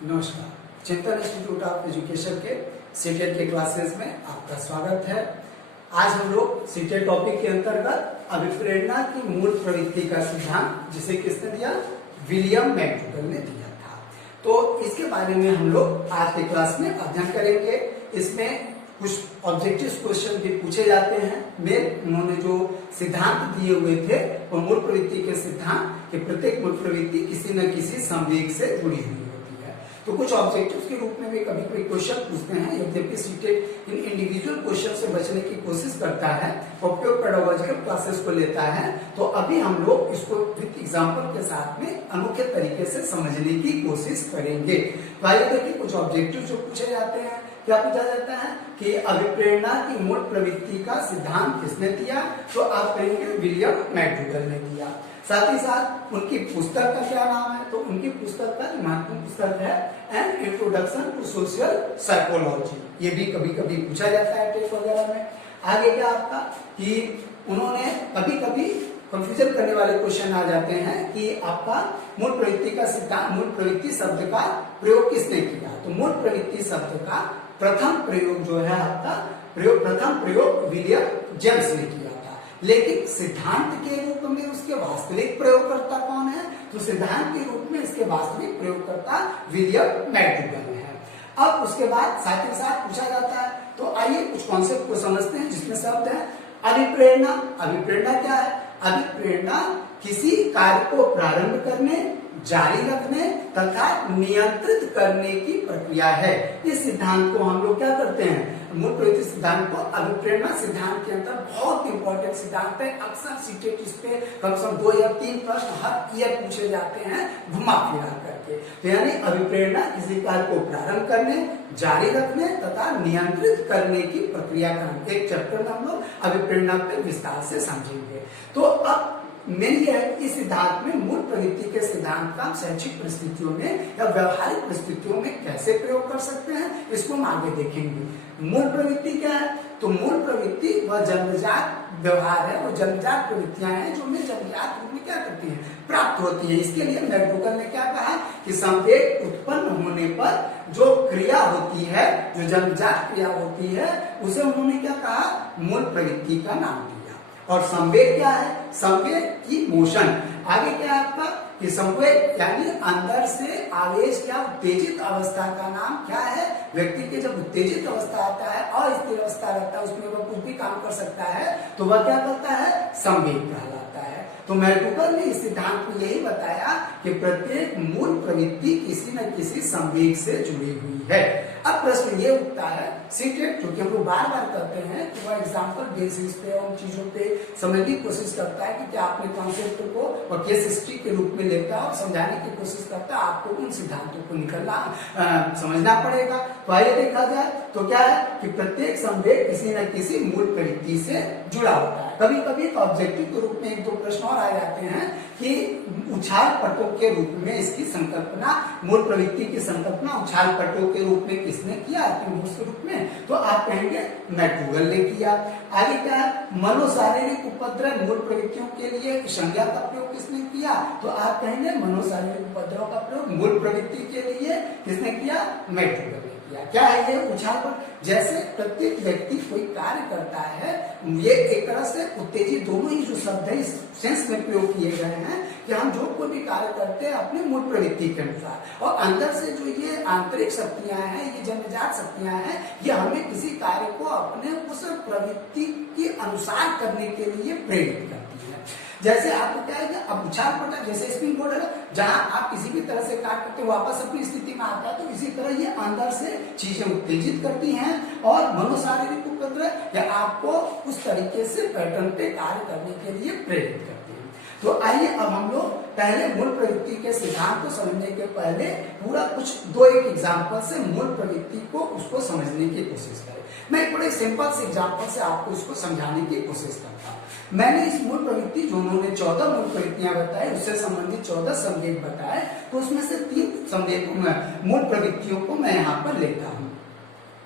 नमस्कार। चिंतन institute of education के सीटेट के क्लासेस में आपका स्वागत है। आज हम लोग सीटेट टॉपिक के अंतर्गत अभिप्रेरणा की मूल प्रवृत्ति का सिद्धांत, जिसे किसने दिया, विलियम मैकडूगल ने दिया था। तो इसके बारे में हम लोग आज के क्लास में अध्ययन करेंगे। इसमें कुछ ऑब्जेक्टिव क्वेश्चन भी पूछे जाते हैं। में उन्होंने जो सिद्धांत दिए हुए थे वो मूल प्रवृत्ति के सिद्धांत कि प्रत्येक मूल प्रवृत्ति किसी न किसी संवेग से जुड़ी हुई होती है। तो कुछ ऑब्जेक्टिव्स के रूप में भी कभी कभी क्वेश्चन पूछते हैं। यद्यपि सीटेट इन इंडिविजुअल क्वेश्चन से बचने की कोशिश करता है, उपयोग पेडागोजिकल क्लासेस को लेता है। तो अभी हम लोग इसको विद एग्जांपल के साथ में अनोखे तरीके से समझने की कोशिश करेंगे। तो आइए देखिए कुछ ऑब्जेक्टिव जो पूछे जाते हैं। क्या पूछा जाता है कि अभिप्रेरणा की मूल प्रवृत्ति का सिद्धांत किसने दिया? तो आप कहेंगे विलियम मैकडूगल ने दिया। साथ ही साथ उनकी पुस्तक का क्या नाम है? तो उनकी पुस्तक का महत्वपूर्ण पुस्तक है an introduction to social psychology. ये भी कभी कभी पूछा जाता है टेस्ट वगैरह में। आगे क्या आपका कि उन्होंने कभी कभी कंफ्यूजन करने वाले क्वेश्चन आ जाते हैं कि आपका मूल प्रवृत्ति का सिद्धांत, मूल प्रवृत्ति शब्द का प्रयोग किसने किया? तो मूल प्रवृत्ति शब्द का प्रथम प्रयोग जो है आपका प्रथम प्रयोग विलियम जेम्स ने किया था। लेकिन सिद्धांत के रूप में उसके वास्तविक प्रयोगकर्ता कौन है? तो सिद्धांत के रूप में इसके वास्तविक प्रयोगकर्ता विलियम मैकडूगल है। अब उसके बाद साथ ही साथ पूछा जाता है। तो आइए कुछ कॉन्सेप्ट को समझते हैं, जिसमें शब्द है अभिप्रेरणा। अभिप्रेरणा क्या है? अभिप्रेरणा किसी कार्य को प्रारंभ करने, जारी रखने तथा नियंत्रित करने की प्रक्रिया है। इस सिद्धांत को हम लोग क्या करते हैं? मूल प्रवृत्ति सिद्धांत को अभिप्रेरणा सिद्धांत के अंदर बहुत इंपॉर्टेंट सिद्धांत है। अक्सर सीटेट इस पे कम से कम 2 या 3 प्रश्न हर ईयर पूछे जाते हैं घुमा फिरा करके। तो यानी अभिप्रेरणा किसी कार्य को प्रारंभ करने, जारी रखने तथा नियंत्रित करने की प्रक्रिया का एक चैप्टर में हम लोग अभिप्रेरणा पे विस्तार से समझेंगे। तो अब मेन ये है कि इस सिद्धांत में मूल प्रवृत्ति के सिद्धांत का शैक्षिक परिस्थितियों में या व्यवहारिक परिस्थितियों में कैसे प्रयोग कर सकते हैं, इसको हम आगे देखेंगे। मूल प्रवृत्ति क्या है? तो मूल प्रवृत्ति वह जन्मजात व्यवहार है, वो जन्मजात प्रवृत्तियां हैं जो हमें जन्मजात रूप में क्या करती हैं, प्राप्त होती है। इसके लिए मैकडूगल ने क्या कहा कि संवेग उत्पन्न होने पर जो क्रिया होती है, जो जन्मजात क्रिया होती है, उसे उन्होंने क्या कहा, मूल प्रवृत्ति का नाम दिया। और संवेग क्या है? संवेग की मोशन। आगे क्या है आपका कि संवेग यानी अंदर से आवेश, क्या उत्तेजित अवस्था का नाम क्या है? व्यक्ति के जब उत्तेजित अवस्था आता है, अस्थिर अवस्था रहता है, उसमें वह कुछ भी काम कर सकता है, तो वह क्या करता है? संवेग कहलाता है। तो मैकडूगल ने इस सिद्धांत में यही बताया कि प्रत्येक मूल प्रवृत्ति किसी न किसी संवेग से जुड़ी हुई है। अब प्रश्न ये उठता है, सीटेट जो कि हम लोग बार बार करते हैं कि वह एग्जाम्पल बेसिस पे उन चीजों पे समझने की कोशिश करता है कि क्या आपने कॉन्सेप्ट को और केस हिस्ट्री के रूप में लेता है और समझाने की कोशिश करता है। आपको उन सिद्धांतों को समझना पड़ेगा। तो आइए देखा जाए तो क्या है कि प्रत्येक संवेग किसी न किसी मूल प्रवृत्ति से जुड़ा होता है। कभी कभी ऑब्जेक्टिव के रूप में 1-2 प्रश्न और आ जाते हैं कि उछाल पटों के रूप में इसकी संकल्पना, मूल प्रवृत्ति की संकल्पना उछाल पटों के रूप में किसने किया, के रूप में? तो आप कहेंगे मैकडूगल ने किया। आगे क्या है? मनोशारीरिक उपद्रव मूल प्रवृत्तियों के लिए संज्ञा का प्रयोग किसने किया? तो आप कहेंगे मनोशारीरिक उपद्रव का प्रयोग मूल प्रवृत्ति के लिए किसने किया? मैकडूगल ने किया। क्या है ये उछाल पट? जैसे प्रत्येक व्यक्ति कोई कार्य करता है, ये एक तरह से उत्तेजित, दोनों ही जो शब्द है इस सेंस में प्रयोग किए गए हैं कि हम जो कोई भी कार्य करते हैं अपने मूल प्रवृत्ति के अनुसार, और अंदर से जो ये आंतरिक शक्तियां हैं, ये जन्मजात शक्तियां हैं, ये हमें किसी कार्य को अपने उस प्रवृत्ति के अनुसार करने के लिए प्रेरित करती है। जैसे आपको क्या है कि अब उछाल पटक, जैसे स्पिन बोर्ड है, जहां आप किसी भी तरह से कार्य करते वापस अपनी स्थिति में आता है, तो इसी तरह ये अंदर से चीजें उत्तेजित करती हैं और मनोशारीरिक उपद्रव या आपको उस तरीके से पैटर्न पे कार्य करने के लिए प्रेरित करती है। तो आइए अब हम लोग पहले मूल प्रवृत्ति के सिद्धांत को समझने के पहले पूरा कुछ 2-1 एग्जाम्पल से मूल प्रवृत्ति को उसको समझने की कोशिश करें। मैं एक बड़े सिंपल से एग्जाम्पल से आपको इसको समझाने की कोशिश करता हूँ। मैंने इस मूल प्रवृत्ति जो उन्होंने 14 मूल प्रवृत्तियां बताई, उससे संबंधित 14 संवेग बताए, तो उसमें से 3 संवेग मूल प्रवृत्तियों को मैं यहाँ पर लेता हूँ।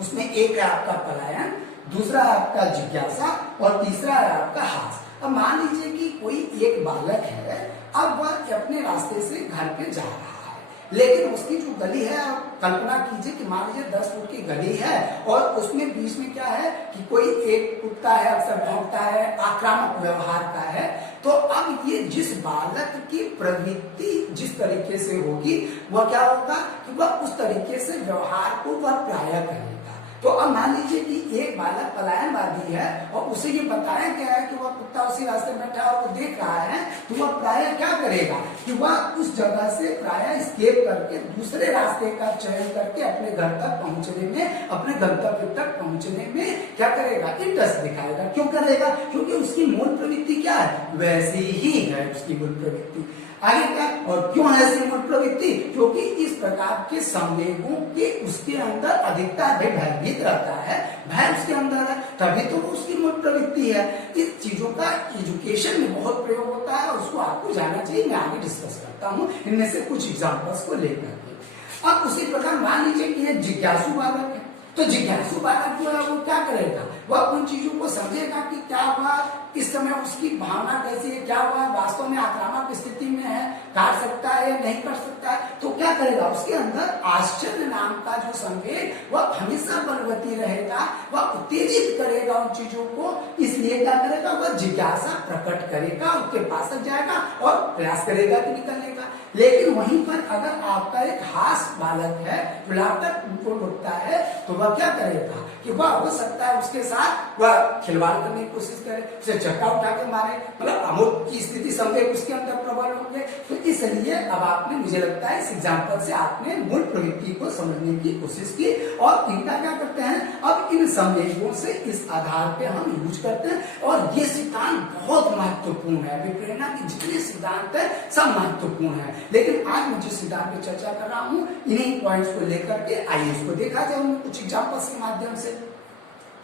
उसमें एक है आपका पलायन, दूसरा है आपका जिज्ञासा और तीसरा है आपका हास। अब मान लीजिए कि कोई एक बालक है, अब वह अपने रास्ते से घर पे जा रहा है, लेकिन उसकी जो गली है, कल्पना कीजिए कि मान लीजिए 10 फुट की गली है और उसमें बीच में क्या है कि कोई एक कुत्ता है, अक्सर भौंकता है, आक्रामक व्यवहार का है। तो अब ये जिस बालक की प्रवृत्ति जिस तरीके से होगी वह क्या होगा कि वह उस तरीके से व्यवहार को वह प्रायः करेगा। तो अब मान लीजिए कि एक बालक पलायनवादी है और उसे ये बताया गया है कि वह कुत्ता उसी रास्ते में बैठा और वो देख रहा है, तो वह प्रायः क्या करेगा कि वह उस जगह से प्रायः स्केप करके दूसरे रास्ते का चयन करके अपने घर तक पहुंचने में, अपने गंतव्य तक पहुंचने में क्या करेगा, इंटरेस्ट दिखाएगा। क्यों करेगा? क्योंकि उसकी मूल प्रवृत्ति क्या है, वैसी ही है उसकी मूल प्रवृत्ति। आगे क्या, और क्यों है ऐसी मूल प्रवृत्ति? क्योंकि इस प्रकार के संवेगों के उसके अंदर अधिकता भयभीत रहता है, भय उसके अंदर है, तभी तो वो उसकी मूल प्रवृत्ति है। इस चीजों का एजुकेशन में बहुत प्रयोग होता है और उसको आपको जानना चाहिए। मैं आगे डिस्कस करता हूँ इनमें से कुछ एग्जाम्पल्स को लेकर के। अब उसी प्रकार मान लीजिए कि ये जिज्ञासु बालक है, तो जिज्ञासु बालक जो है वो क्या करेगा, वह उन चीजों को समझेगा कि क्या हुआ, इस समय उसकी भावना कैसी है, क्या हुआ, वास्तव में आक्रामक स्थिति में है, काट सकता है या नहीं कर सकता है। तो क्या करेगा, उसके अंदर आश्चर्य नाम का जो संवेग वह हमेशा बलवती रहेगा, वह उत्तेजित करेगा उन चीजों को। इसलिए क्या करेगा, वह जिज्ञासा प्रकट करेगा, उसके पास तक जाएगा और प्रयास करेगा कि निकलने का। लेकिन वहीं पर अगर आपका एक हास बालक है जो लाफ्टर को ढूंढता है, तो वह क्या करेगा कि वह हो सकता है उसके साथ वह खिलवाड़ करने की कोशिश करे, उसे चक्का उठा के मारे, मतलब अमोद की स्थिति संवेग उसके अंदर प्रबल होंगे। तो इसलिए अब आपने, मुझे लगता है इस एग्जाम्पल से आपने मूल प्रवृत्ति को समझने की कोशिश की। और इनका क्या करते हैं, अब इन संवेगों से इस आधार पे हम यूज करते हैं। और ये सिद्धांत बहुत महत्वपूर्ण है, विप्रेरणा के जितने सिद्धांत है सब महत्वपूर्ण है। लेकिन आज मैं जिस सिद्धांत पे चर्चा कर रहा हूँ इन्हीं पॉइंट्स को लेकर के आइए इसको देखा जाए उनमें कुछ एग्जाम्पल्स के माध्यम से।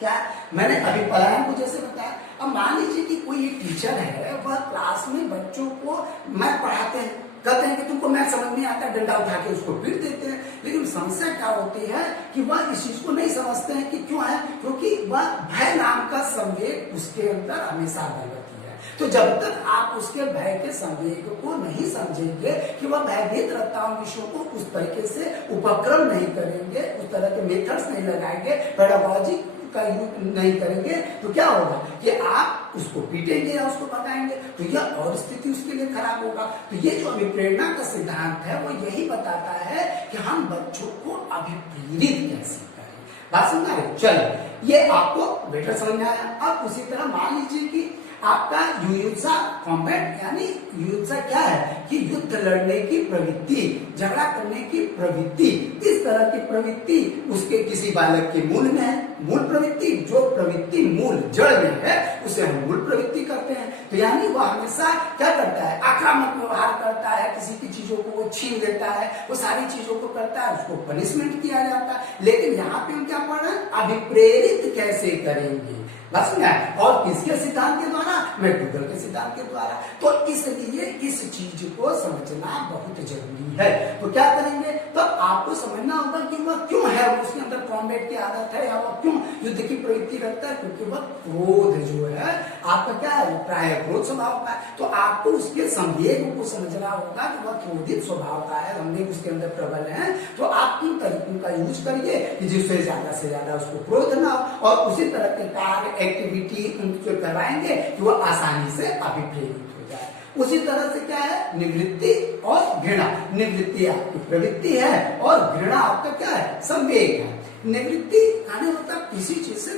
क्या मैंने अभी पलायन को जैसे बताया, अब मान लीजिए कि कोई एक टीचर है, वह क्लास में बच्चों को मैथ पढ़ाते हैं, कहते हैं कि तुमको मैथ समझ नहीं आता, डंडा उठा के उसको पीट देते हैं। लेकिन समस्या क्या होती है कि वह इस चीज को नहीं समझते हैं कि क्यों है, क्योंकि वह भय नाम का संवेग उसके अंदर हमेशा बलवती है। तो जब तक आप उसके भय के संवेग को नहीं समझेंगे कि वह भयभीत रहता है, विषयों को उस तरीके से उपक्रम नहीं करेंगे, उस तरह के मेथड्स नहीं लगाएंगे, पेडागोजी का यूज नहीं करेंगे, तो क्या होगा कि आप उसको पीटेंगे या उसको भगाएंगे, तो यह और स्थिति उसके लिए खराब होगा। तो ये जो अभिप्रेरणा का सिद्धांत है वो यही बताता है कि हम बच्चों को अभिप्रेरित कैसे करें। बात समझ रहे? चलो ये आपको बेटर समझ में आया। अब उसी तरह मान लीजिए कि आपका युयुत्सा कॉम्बैट, यानी युयुत्सा क्या है कि युद्ध लड़ने की प्रवृत्ति, झगड़ा करने की प्रवृत्ति, इस तरह की प्रवृत्ति उसके किसी बालक के मूल में है। मूल प्रवृत्ति, जो प्रवृत्ति मूल जड़ में है उसे हम मूल प्रवृत्ति करते हैं। तो यानी वह हमेशा क्या करता है, आक्रामक व्यवहार करता है, किसी की चीजों को वो छीन लेता है, वो सारी चीजों को करता है, उसको पनिशमेंट किया जाता है। लेकिन यहाँ पे हम क्या पढ़ रहे हैं, अभिप्रेरित कैसे करेंगे, बस में। और किसके सिद्धांत के द्वारा, मैकडूगल के सिद्धांत के द्वारा। तो इसलिए इस चीज को समझना बहुत जरूरी है। तो क्या करेंगे, तो आपको समझना होगा कि वह क्यों है, उसके अंदर कॉम्बैट की आदत है, या वह क्यों युद्ध की प्रवृत्ति रखता है, क्योंकि वह क्रोध जो है आपका क्या है, वो प्राय क्रोध स्वभाव का है। तो आपको उसके संवेग को समझना होगा कि वह क्रोधित स्वभाव का है, संवेग उसके अंदर प्रबल है। तो आप इन तरीकों का यूज करिए कि जिससे ज्यादा से ज्यादा उसको क्रोध ना हो, और उसी तरह के कार्य एक्टिविटी उनको करवाएंगे कि वो आसानी से अभिप्रेरित हो जाए। उसी तरह से क्या है, निवृत्ति और घृणा। निवृत्ति आपकी प्रवृत्ति है और घृणा आपका क्या है, संवेग है। निवृत्ति कहने मतलब किसी चीज से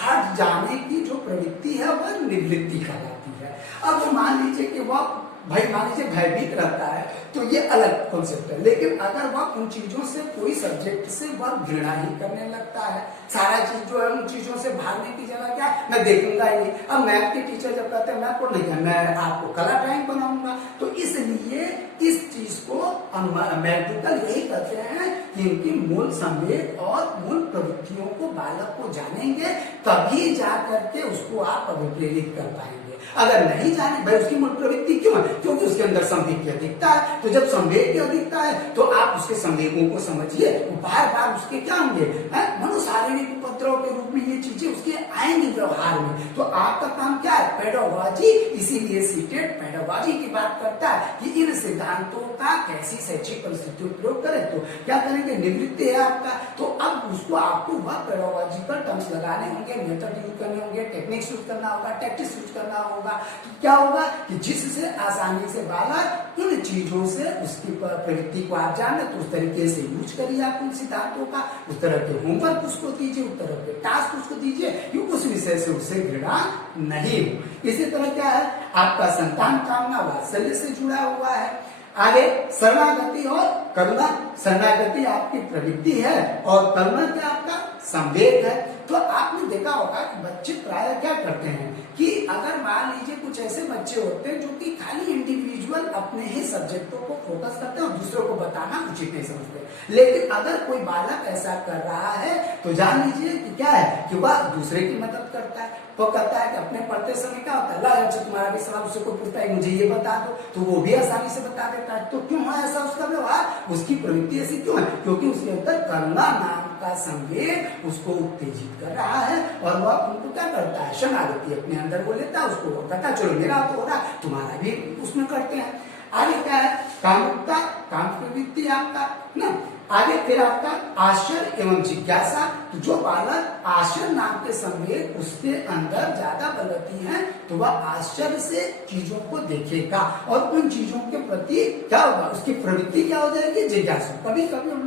हट जाने की जो प्रवृत्ति है वह निवृत्ति कहलाती है। अब मान लीजिए कि वह मान लीजिए भयभीत रहता है, तो ये अलग कॉन्सेप्ट है। लेकिन अगर वह उन चीजों से, कोई सब्जेक्ट से वह घृणा ही करने लगता है, सारा चीज जो है उन चीजों से भागने की जगह क्या, मैं देखूंगा ही नहीं। अब मैथ के टीचर जब कहते हैं मैथ को नहीं, मैं आपको कलर ड्राइंग बनाऊंगा, तो इसलिए इस चीज को मैकडूगल यही कहते हैं कि इनकी मूल संवेग और मूल प्रवृत्तियों को बालक को जानेंगे, तभी जा करके उसको आप अभिप्रेरित कर पाएंगे। अगर नहीं जाने भाई उसकी मूल प्रवृत्ति क्यों है, क्योंकि उसके अंदर संवेग की अधिकता है। तो जब संवेग की अधिकता है तो आप उसके संवेगों को समझिए, बार बार उसके क्या होंगे, मनोशारीरिक उपद्रव के रूप में ये चीजें उसके आएंगी व्यवहार में। तो आपका काम क्या है, पेडागॉजी। इसीलिए सीटेट पेडागॉजी की बात करता है कि इन सिद्धांतों का कैसी शैक्षिक परिस्थितियों में प्रयोग करें। तो क्या करेंगे, निवृत्ति है आपका, तो अब उसको आपको वह पेडागॉजिकल टर्म्स लगाने होंगे, मेथड यूज करने होंगे, टेक्निक्स यूज करना होगा, टैक्टिक्स यूज करना होगा। तो क्या होगा कि जिससे आसानी से बालक इन चीजों से उसकी प्रवृत्ति को आप जाने, तो उस तरीके से यूज करिए आप उन सिद्धांतों का। उस तरह के होमवर्क उसको दीजिए, उस तरह के टास्क उसको दीजिए कि उस विषय से उससे घृणा नहीं हो। इसी तरह क्या है, आपका संतान कामना वात्सल्य से जुड़ा हुआ है। आगे शरणागति और करुणा। शरणागति आपकी प्रवृत्ति है और करुणा क्या आपका संवेग है। तो आपने देखा होगा कि बच्चे प्राय क्या करते हैं कि अगर मान लीजिए कुछ ऐसे बच्चे होते हैं जो कि खाली इंडिविजुअल अपने ही सब्जेक्टों को फोकस करते हैं और दूसरों को बताना उचित नहीं समझते। लेकिन अगर कोई बालक ऐसा कर रहा है तो जान लीजिए कि क्या है कि वह दूसरे की मदद करता है। वो कहता है कि अपने पढ़ते समय क्या होता है, ला अच्छा तुम्हारा भी सवाल उससे कोई पूछता है मुझे ये बता दो, तो वो भी आसानी से बता देता है। तो क्यों है ऐसा उसका व्यवहार, उसकी प्रवृत्ति ऐसी क्यों है, क्योंकि उसके अंदर करुणा नाम का संवेग उसको उत्तेजित कर रहा है और वह उनको क्या करता है, शरणागति अपने अंदर वो लेता है, उसको कहता चलो मेरा तो हो रहा तुम्हारा भी उसमें करते हैं। आगे क्या है, कामुकता, काम प्रवृत्ति आपका ना। आगे फिर आपका आश्चर्य एवं जिज्ञासा। तो जो बालक आश्चर्य नाम के संवेग उसके अंदर ज्यादा बलती है तो वह आश्चर्य से चीजों को देखेगा और उन चीजों के प्रति क्या होगा, उसकी प्रवृत्ति क्या हो जाएगी, जिज्ञासा। कभी कभी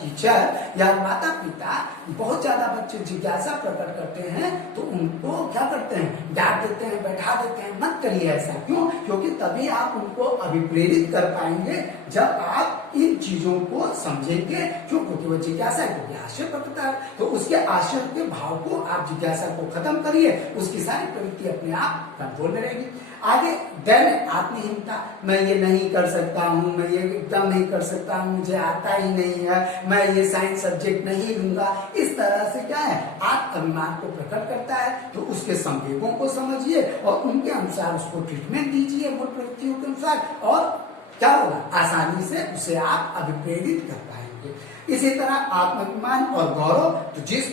टीचर या माता पिता बहुत ज्यादा बच्चे जिज्ञासा प्रकट करते हैं तो उनको क्या करते हैं, डांट देते हैं, बैठा देते हैं, मत करिए ऐसा। क्यों, क्योंकि तभी आप उनको अभिप्रेरित कर पाएंगे जब आप इन चीजों को समझेंगे। क्यों, क्योंकि वो जिज्ञासा है, क्योंकि आश्चर्य प्रकट है, तो उसके आश्चर्य के भाव को आप जिज्ञासा को खत्म करिए, उसकी सारी प्रवृत्ति अपने आप कंट्रोल में रहेगी। आगे दैन्य आत्महीनता, मैं ये नहीं कर सकता हूँ, मैं ये एकदम नहीं कर सकता हूँ, मुझे आता ही नहीं है, मैं ये साइंस सब्जेक्ट नहीं लूंगा। इस तरह से क्या है, आत्म अभिमान को प्रकट करता है। तो उसके संवेगों को समझिए और उनके अनुसार उसको ट्रीटमेंट दीजिए मूल प्रवृत्तियों के अनुसार, और क्या होगा, आसानी से उसे आप अभिप्रेरित कर पाएंगे। इसी तरह आत्माभिमान और गौरव, तो जिस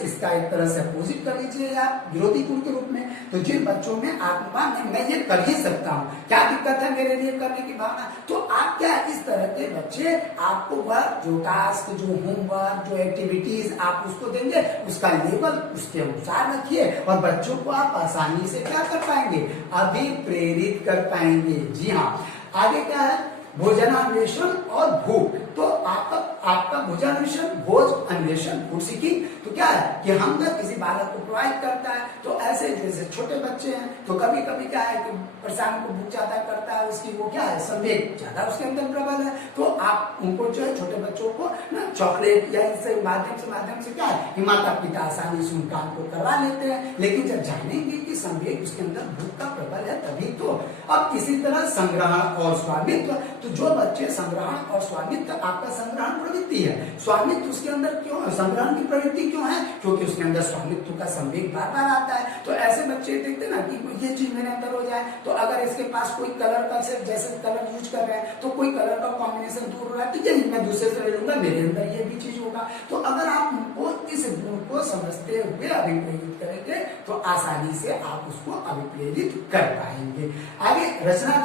इसका एक तरह से अपोजिट कर लीजिए आप विरोधी गुण के रूप में। तो जिन बच्चों में आत्माभिमान नहीं, मैं ये कर ही सकता हूँ, क्या दिक्कत है मेरे लिए करने की भावना, तो आप क्या इस तरह के बच्चे, आपको वह जो टास्क, जो होमवर्क, जो एक्टिविटीज आप उसको देंगे उसका लेवल उसके अनुसार रखिए और बच्चों को आप आसानी से क्या कर पाएंगे, अभिप्रेरित कर पाएंगे। जी हाँ। आगे क्या है, भोजनान्वेषण और भूख। तो आपका भोजनान्वेषण, भोज अन्वेषण, फूड सीकिंग। तो क्या है कि हम जब किसी बालक को प्रोवाइड करता है तो ऐसे जैसे छोटे बच्चे हैं तो कभी कभी क्या है कि परेशान को भूख ज्यादा करता है, उसकी वो क्या है, संवेग ज्यादा उसके अंदर प्रबल है। तो आप उनको जो है छोटे बच्चों को ना चॉकलेट या इससे माध्यम से क्या है कि माता पिता आसानी से उन काम को करवा लेते हैं। लेकिन जब जानेंगे कि संवेग उसके अंदर भूख का प्रबल है तभी तो। अब इसी तरह संग्रहण और स्वामित्व। तो जो बच्चे संग्रहण और स्वामित्व, आपका संग्रहण प्रवृत्ति है, स्वामित्व उसके अंदर क्यों, संग्रहण की प्रवृत्ति क्यों है, क्योंकि उसके अंदर स्वामित्व का संवेग बार बार आता है। तो ऐसे बच्चे देखते ना कि ये चीज मेरे अंदर हो जाए, तो अगर इसके पास कोई कलर का जैसे कलर यूज कर रहे हैं तो कोई कलर का कॉम्बिनेशन दूर हो रहा है, ठीक है मैं दूसरे से ले लूंगा, मेरे अंदर ये भी चीज होगा। तो अगर आप उनको इस गुण को समझते हुए अभिप्रेरित करेंगे तो आसानी से आप उसको अभिप्रेरित कर पाएंगे। आगे रचना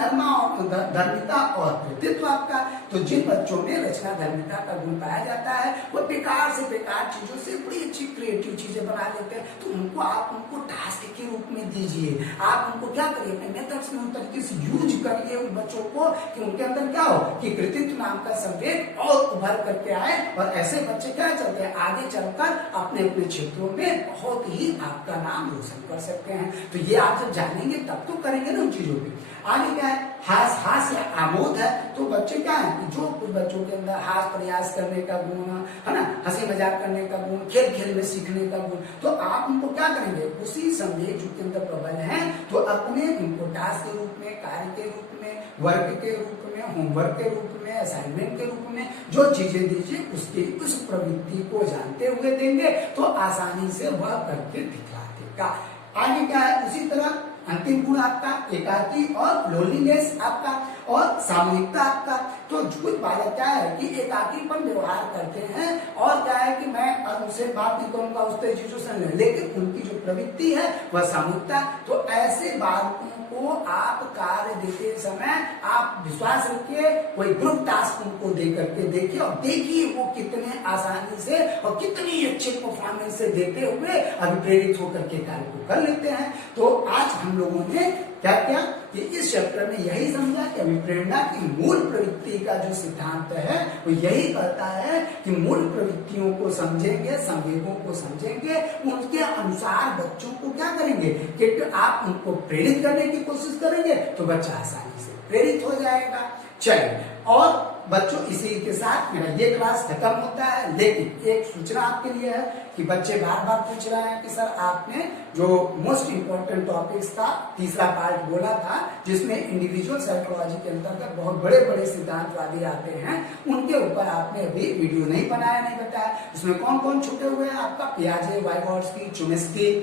धर्मिता और कृतित्व आपका। तो जिन बच्चों में रचना धर्मिता का गुण पाया जाता है वो बेकार से बेकार चीजों से बड़ी अच्छी क्रिएटिव चीजें बना लेते हैं। तो उनको टास्क के रूप में दीजिए, आप उनको क्या करिए, अपने मेथड्स में उन तरीके से यूज करिए उन बच्चों को कि उनके अंदर क्या हो कि कृतित्व नाम का संवेग और उभर करके आए। और ऐसे बच्चे क्या चलते हैं, आगे चलकर अपने अपने क्षेत्रों में बहुत ही आपका नाम रोशन कर सकते हैं। तो ये आप जब जानेंगे तब तो करेंगे ना उन चीजों पे। आगे क्या है, हास या आमोद है। तो बच्चे क्या है कि जो कुछ बच्चों के अंदर हास प्रयास करने का गुण है ना, हंसी मजाक करने का गुण, खेल खेल में सीखने का गुण, तो आप उनको क्या करेंगे, उसी संवेग जो के अंदर प्रबल है तो अपने उनको टास्क के रूप में, कार्य के रूप में, वर्क के रूप में, होमवर्क के रूप में, असाइनमेंट के रूप में जो चीजें दीजिए उसकी उस प्रवृत्ति को जानते हुए देंगे तो आसानी से वह करके दिखला देगा। आगे क्या है, उसी तरह अंतिम गुण आपका एकाकी और लोनलीनेस आपका और सामूहिकता आपका। तो कुछ बालक क्या है कि एकाकीपन व्यवहार करते हैं और क्या है कि मैं उनसे बात नहीं करूंगा, उससे चीजों से नहीं, लेकिन उनकी जो प्रवृत्ति है वह सामूहिकता। तो ऐसे बालकों को आप कार्य देते समय आप विश्वास रखिए, कोई ग्रुप टास्क उनको दे करके देखिए और देखिए वो कितने आसानी से और कितनी अच्छे परफॉर्मेंस से देते हुए अभिप्रेरित होकर के कार्य को कर लेते हैं। तो आज हम लोगों ने क्या किया कि इस चैप्टर में यही समझा कि अभिप्रेरणा की मूल प्रवृत्ति का जो सिद्धांत है वो यही कहता है कि मूल प्रवृत्तियों को समझेंगे, संवेगों को समझेंगे, उनके अनुसार बच्चों को क्या करेंगे कि आप उनको प्रेरित करने की कोशिश करेंगे तो बच्चा आसानी से प्रेरित हो जाएगा। चलिए, और बच्चों इसी के साथ मेरा ये क्लास खत्म होता है, लेकिन एक सूचना आपके लिए है कि बच्चे बार बार पूछ रहे हैं कि सर आपने जो मोस्ट इंपॉर्टेंट टॉपिक्स था तीसरा पार्ट बोला था जिसमें इंडिविजुअल साइकोलॉजी के अंतर्गत बहुत बड़े बड़े सिद्धांतवादी आते हैं, उनके ऊपर आपने अभी वीडियो नहीं बनाया, नहीं बताया। इसमें कौन कौन छूटे हुए हैं आपका पियाजे, वाइगोट्स्की, चोम्स्की,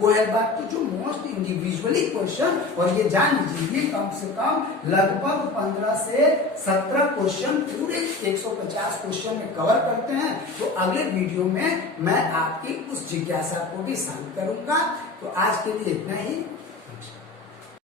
कोहेलबर्ग। तो जो मोस्ट इंडिविजुअली क्वेश्चन, और ये जान लीजिए कम से कम लगभग 15 से 17 क्वेश्चन पूरे 150 क्वेश्चन में कवर करते हैं। तो अगले वीडियो में मैं आपकी उस जिज्ञासा को भी शांत करूंगा। तो आज के लिए इतना ही।